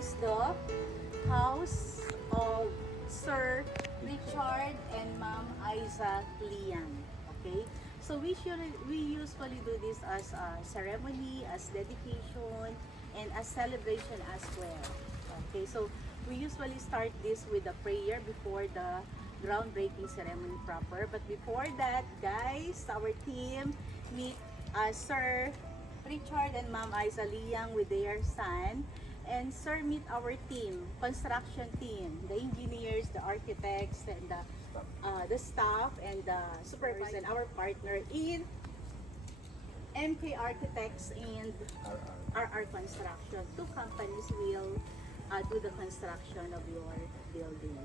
guys the house of Sir Richard and Ma'am Isa Liang. Okay? So we usually do this as a ceremony, as dedication, and as celebration as well. Okay, so we usually start this with a prayer before the groundbreaking ceremony proper. But before that, guys, our team meet Sir Richard and Ma'am Isa Liang with their son. And Sir, meet our team, construction team, the engineers, the architects, and the staff, and the supervisors, and our partner in MK Architects and RR Construction. Two companies will do the construction of your building.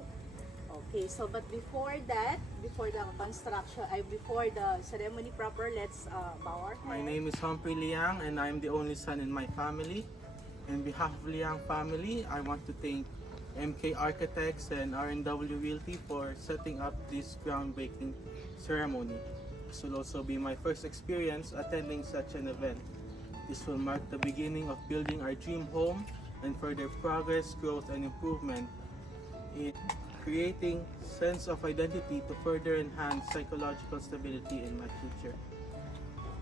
Okay, so but before that, before the construction, before the ceremony proper, let's bow our head. My name is Humphrey Liang and I'm the only son in my family. On behalf of Liang family, I want to thank MK Architects and R&W Realty for setting up this groundbreaking ceremony. This will also be my first experience attending such an event. This will mark the beginning of building our dream home and further progress, growth, and improvement in creating sense of identity to further enhance psychological stability in my future.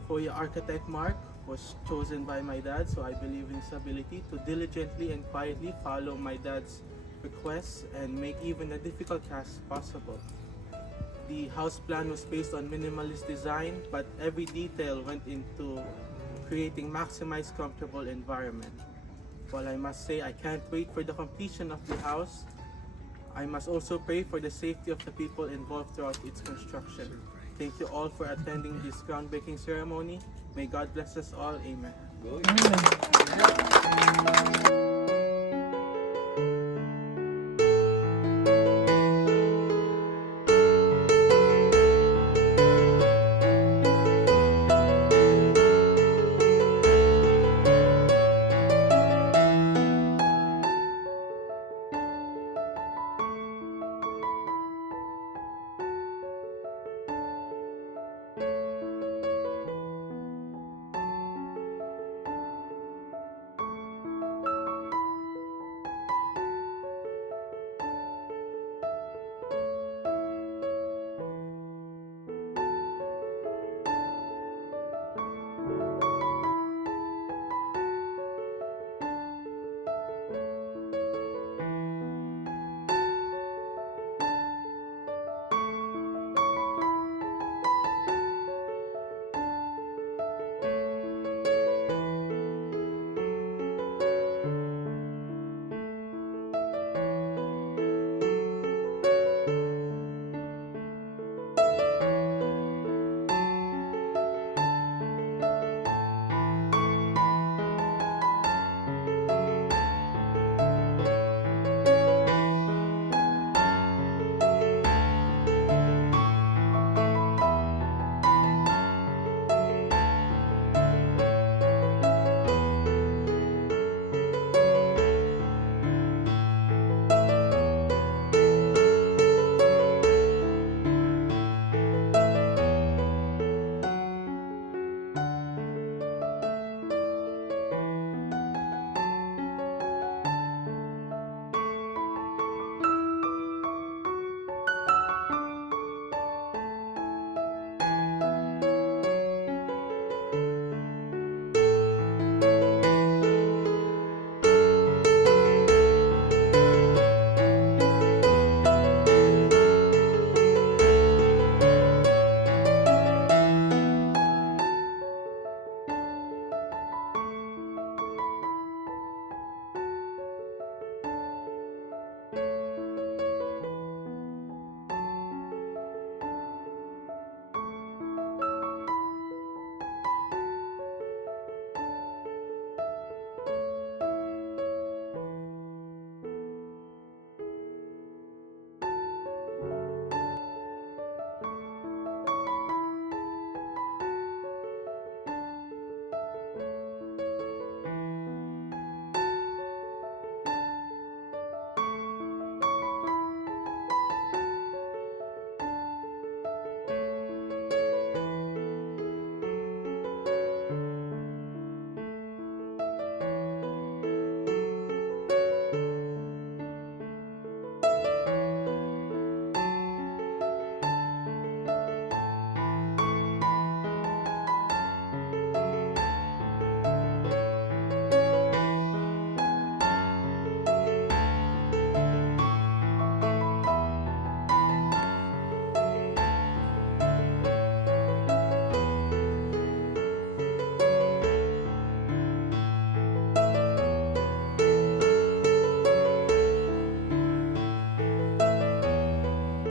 For your architect Mark was chosen by my dad, so I believe in his ability to diligently and quietly follow my dad's requests and make even the difficult tasks possible. The house plan was based on minimalist design, but every detail went into creating maximized comfortable environment. While I must say I can't wait for the completion of the house, I must also pray for the safety of the people involved throughout its construction. Thank you all for attending this groundbreaking ceremony. May God bless us all. Amen. Amen.